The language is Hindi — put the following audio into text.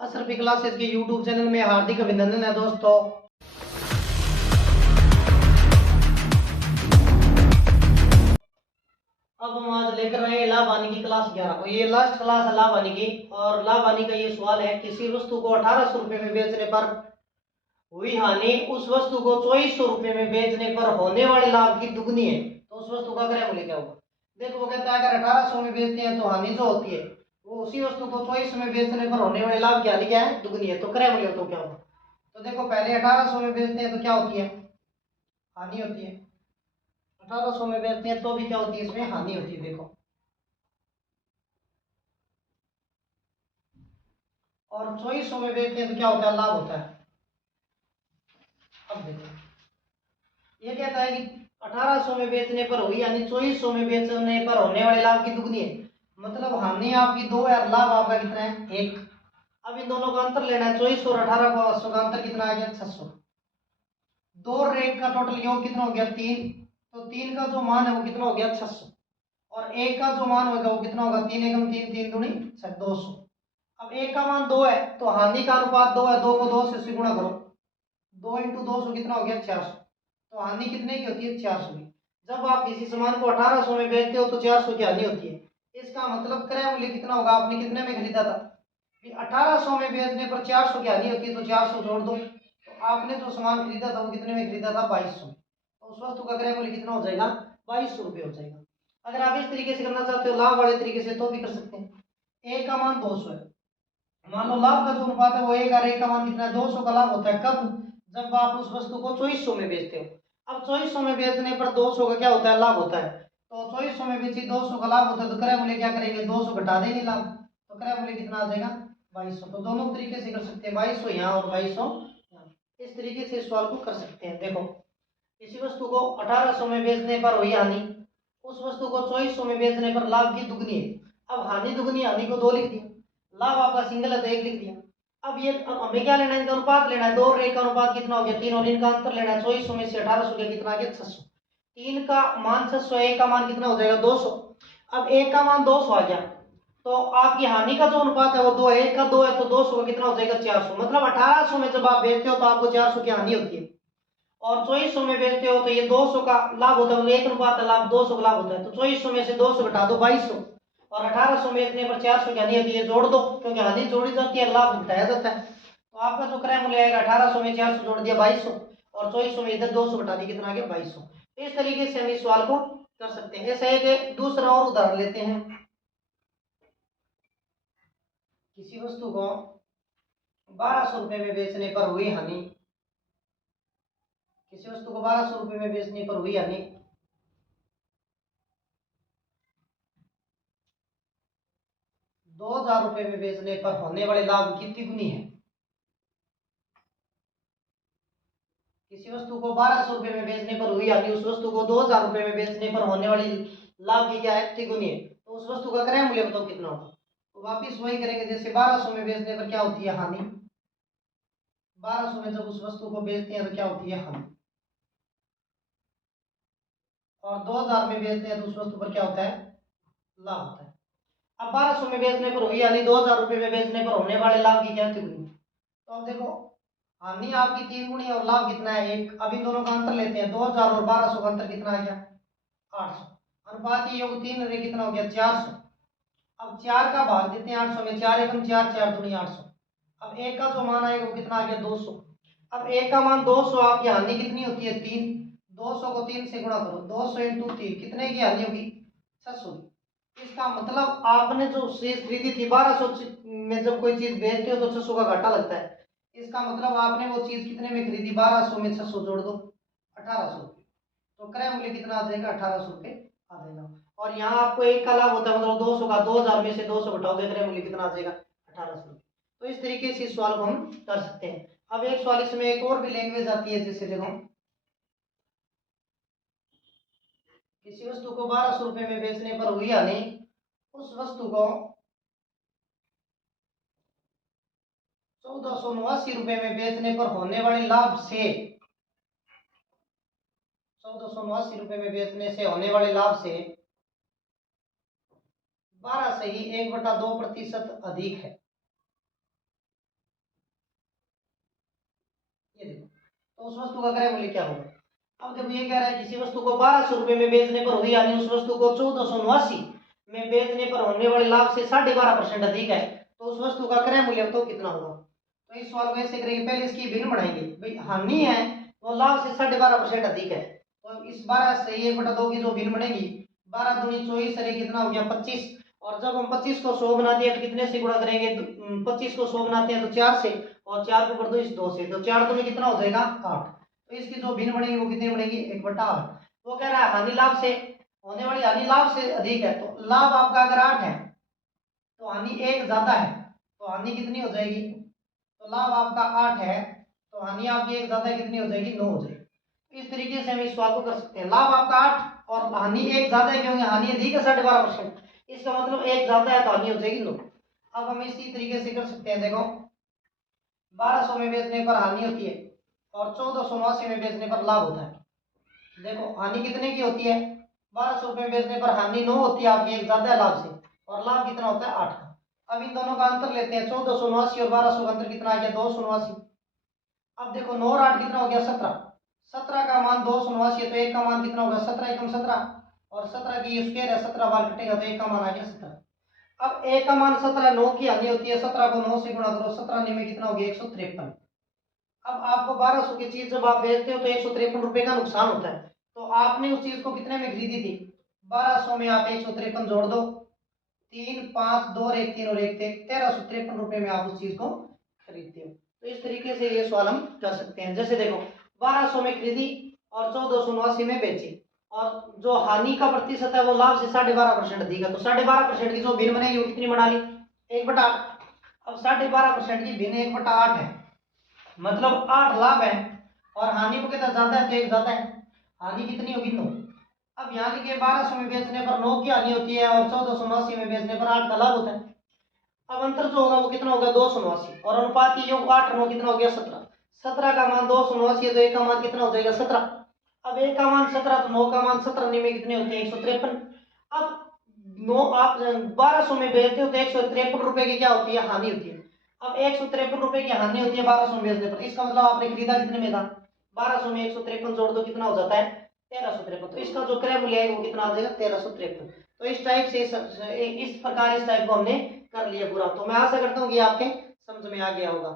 असरफी क्लासेस के यूट्यूब चैनल में हार्दिक अभिनंदन है दोस्तों। अब हम आज लेकर आए हैं लाभ हानि की क्लास 11 को। ये लास्ट क्लास है लाभ हानि की, और लाभ हानि का ये सवाल है, किसी वस्तु को 1800 रुपए में बेचने पर हुई हानि उस वस्तु को 2400 रुपए में बेचने पर होने वाले लाभ की दुगनी है, तो उस वस्तु का क्रय मूल्य क्या होगा। देखो वो कहता है अगर 1800 में बेचते हैं तो हानि जो होती है वो उसी वस्तु को 2400 में बेचने पर होने वाले लाभ की हानि क्या है, दुगनी है, तो क्रय मूल्य तो क्या होगा। तो देखो पहले 1800 में बेचते हैं तो क्या होती है, हानि होती है। 1800 में बेचते हैं तो भी क्या होती है, इसमें हानि होती है। देखो और 2400 में बेचते हैं तो क्या होता है, लाभ होता है। अब देखो ये कहता है कि 1800 में बेचने पर हुई यानी 2400 में बेचने पर होने वाले लाभ की दुगनी है, मतलब हानि आपकी 2 है और लाभ आपका कितना है, 1। अब इन दोनों का अंतर लेना है, 2400 और 1800 का अंतर कितना आ गया, 600। दो और एक का टोटल योग कितना हो गया, 3। तो 3 का जो मान है वो कितना हो गया, 600। और एक का जो मान होगा वो कितना होगा, 3 एकम 3, 3 दूनी 200। अब एक का मान 2 है तो हानि का अनुपात 2 है, 2 को 2 से गुणा करो, 2 इंटू 200 कितना हो गया, 400। तो हानि कितने की होती है, 400 की। जब आप किसी सामान को 1800 में बेचते हो तो 400 की हानि होती है। इसका मतलब क्रय मूल्य कितना होगा, आपने कितने में खरीदा था, 1800 में बेचने पर 400 की हानि होती है, तो 400 जोड़ दो। तो आपने जो सामान खरीदा था वो कितने में खरीदा था, 2200। तो उस वस्तु का क्रय मूल्य कितना हो जाएगा, 2200 रुपये हो जाएगा। अगर आप इस तरीके से करना चाहते हो लाभ वाले तरीके से तो भी कर सकते हैं। एक का मान 200 है, मान लो लाभ का जो अनुपात है वो 1 और 1 का मान कितना है, 200 का लाभ होता है कब, जब आप उस वस्तु को 2400 में बेचते हो। अब 2400 में बेचने पर 200 का क्या होता है, लाभ होता है। तो 2400 में बेची 200 का लाभ होता है, तो क्रय मूल्य क्या करेंगे, 200 घटा देंगे लाभ, तो क्रय मूल्य कितना आ जाएगा, 2200। तो दोनों तरीके से कर सकते हैं, 2200 यहाँ और 2200 यहाँ। इस तरीके से सवाल को कर सकते हैं। देखो किसी वस्तु को 1800 में बेचने पर हुई हानि उस वस्तु को 2400 में बेचने पर लाभ की दुगनी है। अब हानि दुगनी, हानि को 2 लिख दिया, लाभ आपका सिंगल है तो 1 लिख दिया। अब ये हमें क्या लेना है, इनका अनुपात लेना है, 2 और 1 का अनुपात कितना हो गया, 3, और इनका अंतर लेना है, 2400 में से 1800 गया, कितना आ गया, 600। 3 का मान 600, 1 का मान कितना हो जाएगा, 200। अब 1 का मान 200 आ गया, तो आपकी हानि का जो अनुपात है वो 2 है, 1 का 2 है, तो 200 का कितना हो जाएगा, 400। मतलब 1800 में जब आप बेचते हो तो आपको 400 की हानि होती है, और 2400 में बेचते हो तो ये 200 का लाभ होता है, मतलब 1 अनुपात लाभ 200 का लाभ होता है। तो 2400 में से 200 घटा दो, 2200, और 1800 में बेचने पर 400 की हानि होती है, जोड़ दो, क्योंकि हानि जोड़ी जाती है, लाभ घटाया जाता है। तो आपका जो क्रय मूल्य आएगा, 1800 में 400 जोड़ दिया 2200, और 2400 में इधर 200 घटा दिया, कितना आ गया, 2200। तो इस तरीके से हम इस सवाल को कर सकते हैं। ऐसा एक दूसरा और उदाहरण लेते हैं। किसी वस्तु को 1200 रुपए में बेचने पर हुई हानि, किसी वस्तु को 1200 रुपए में बेचने पर हुई हानि 2000 रुपए में बेचने पर होने वाले लाभ की तिगुनी है। किसी वस्तु को 1200 रुपए में बेचने पर हुई हानि उस वस्तु को 2000 रुपए में बेचने पर होने वाली लाभ की क्या है, तिगुनी है। तो उस वस्तु का क्रय मूल्य बताओ कितना होगा। तो वापिस वही करेंगे, जैसे 1200 में बेचने पर क्या होती है, हानि। 1200 में जब उस वस्तु को बेचते हैं तो क्या होती है, हानि। और 2000 में बेचते हैं तो उस वस्तु पर क्या होता है, लाभ होता है। अब 1200 में बेचने पर हुई हानि 2000 रुपए में बेचने पर होने वाले लाभ की क्या, तिगुनी। तो अब देखो हानि आपकी 3 गुनी और लाभ कितना है, 1। अब इन दोनों का अंतर लेते हैं, 2000 और 1200 का अंतर कितना आ गया, 800। अनुपाती योग 3 और कितना हो गया, 400। अब 4 का भाग देते हैं 800 में, 4 एकम 4, 4 दूनी 800। अब एक का जो मान आएगा वो कितना आ गया, 200। अब एक का मान 200, आपकी हानि कितनी होती है, 3। 200 को 3 से गुणा करो, 200 इंटू 3, कितने की हानि होगी, 600। इसका मतलब आपने जो चीज खरीदी थी 1200 में, जब कोई चीज बेचते हो तो 600 का घाटा लगता है। इसका मतलब आपने वो चीज कितने में खरीदी, 1200 में 600 जोड़ दो, 1800 रुपये। तो क्रय मूल्य कितना आ जाएगा, 1800 रुपये आ जाएगा। और यहाँ आपको एक का लाभ होता है, मतलब 200 का, 2000 में से 200 घटाओगे, क्रय मूल्य कितना आ जाएगा, 1800 रुपये। तो इस तरीके से इस सवाल को हम कर सकते हैं। अब एक सवाल इसमें एक और भी लैंग्वेज आती है, जैसे देखो किसी वस्तु को 1200 रुपये में बेचने पर हुई हानि उस वस्तु को 1489 रुपए में बेचने पर होने वाले लाभ से, 1489 रुपए में बेचने से होने वाले लाभ से 12 से ही 1/2% अधिक है। तो उस वस्तु का क्रय मूल्य क्या होगा। अब देखो ये कह रहा है किसी वस्तु को 1200 रुपए में बेचने पर हुई यानी उस वस्तु को 1489 में बेचने पर होने वाले लाभ से 12.5% अधिक है, तो उस वस्तु का क्रय मूल्य तो कितना होगा। तो इस सवाल को ऐसे करेंगे, पहले इसकी भिन्न बनाएंगे, भाई हानि है वो लाभ से 12.5% अधिक है, तो इस 12 से 1/2 की जो भिन्न बनेगी 12 दूनी 24 अरे कितना हो गया 25, और जब हम 25 को 100 बनाते हैं तो कितने से गुणा करेंगे, 25 को 100 बनाते हैं तो 4 से, और 4 को कर दो इस 2 से, तो 4 दूनी कितना हो जाएगा 8, तो इसकी जो भिन्न बनेगी वो कितनी बनेगी 1/8। वो कह रहा है हानि लाभ से होने वाली हानि लाभ से अधिक है, तो लाभ आपका अगर 8 है तो हानि 1 ज्यादा है, तो हानि कितनी हो जाएगी, तो लाभ आपका 8 है तो हानि आपकी 1 ज्यादा है, कितनी हो जाएगी 9 हो जाएगी। इस तरीके से हम इस सवाल को कर सकते हैं, लाभ आपका 8 और हानि 1 ज्यादा है, क्योंकि हानि अधिक है 12.5%, इसका मतलब 1 ज्यादा है तो हानि हो जाएगी 9। अब हम इसी तरीके से कर सकते हैं, देखो 1200 में बेचने पर हानि होती है और 1489 में बेचने पर लाभ होता है। देखो हानि कितने की होती है, 1200 रुपए में बेचने पर हानि 9 होती है आपकी, एक ज्यादा है लाभ से, और लाभ कितना होता है 8 का। अब इन दोनों का अंतर लेते हैं, 1489 और 1200 का अंतर कितना आ गया 289। अब देखो 9 और 8 कितना हो गया 17, 17 का मान 289 है तो एक का मान कितना होगा 17 एकम 17, और 17 की स्क्वायर है 17 बार कटेगा तो एक का मान आ गया 17। अब एक का मान 17, 9 की हानि होती है, 17 को 9 से गुणा करो, 17 में कितना हो गया 153। अब आपको 1200 की चीज जब आप बेचते हो तो 153 रुपए का नुकसान होता है, तो आपने उस चीज को कितने में खरीदी थी, 1200 में आप 153 जोड़ दो, 3 5 2 और 1 3 और 1 1353 रुपए में आप उस चीज को खरीदते हो। तो इस तरीके से ये सवाल हम कर सकते हैं। जैसे देखो 1200 में खरीदी और 1489 में बेची, और जो हानि का प्रतिशत है वो लाभ से 12.5% अधिक है, तो 12.5% की जो भिन्न बनेगी वो कितनी बना ली 1/8। अब 12.5% की भिन्न 1/8 है, मतलब 8 लाभ है और हानि को कितना ज्यादा है तो 1 ज्यादा है, हानि कितनी होगी 9। अब यहाँ लिखे 1200 में बेचने पर 9 की हानि होती है और 1489 में बेचने पर 8 का लाभ होता है। अब अंतर जो होगा वो कितना होगा 289, और अनुपात योग 8 और 9 कितना हो गया 17, 17 का मान 289 है तो एक का मान कितना हो जाएगा 17। अब एक का मान 17 तो 9 का मान 17 में कितने होते हैं 153। अब 9 आप 1200 में बेचते हो तो 153 रुपए की क्या होती है हानि होती है। अब 153 रुपए की हानि होती है 1200 में बेचने पर, इसका मतलब आपने खरीदा कितने में था, 1200 में 153 जोड़ दो कितना हो जाता है 1353, तो इसका जो क्रय मूल्य है वो कितना आ जाएगा 1353। तो इस टाइप से इस प्रकार इस टाइप को हमने कर लिया पूरा। तो मैं आशा करता हूँ कि आपके समझ में आ गया होगा।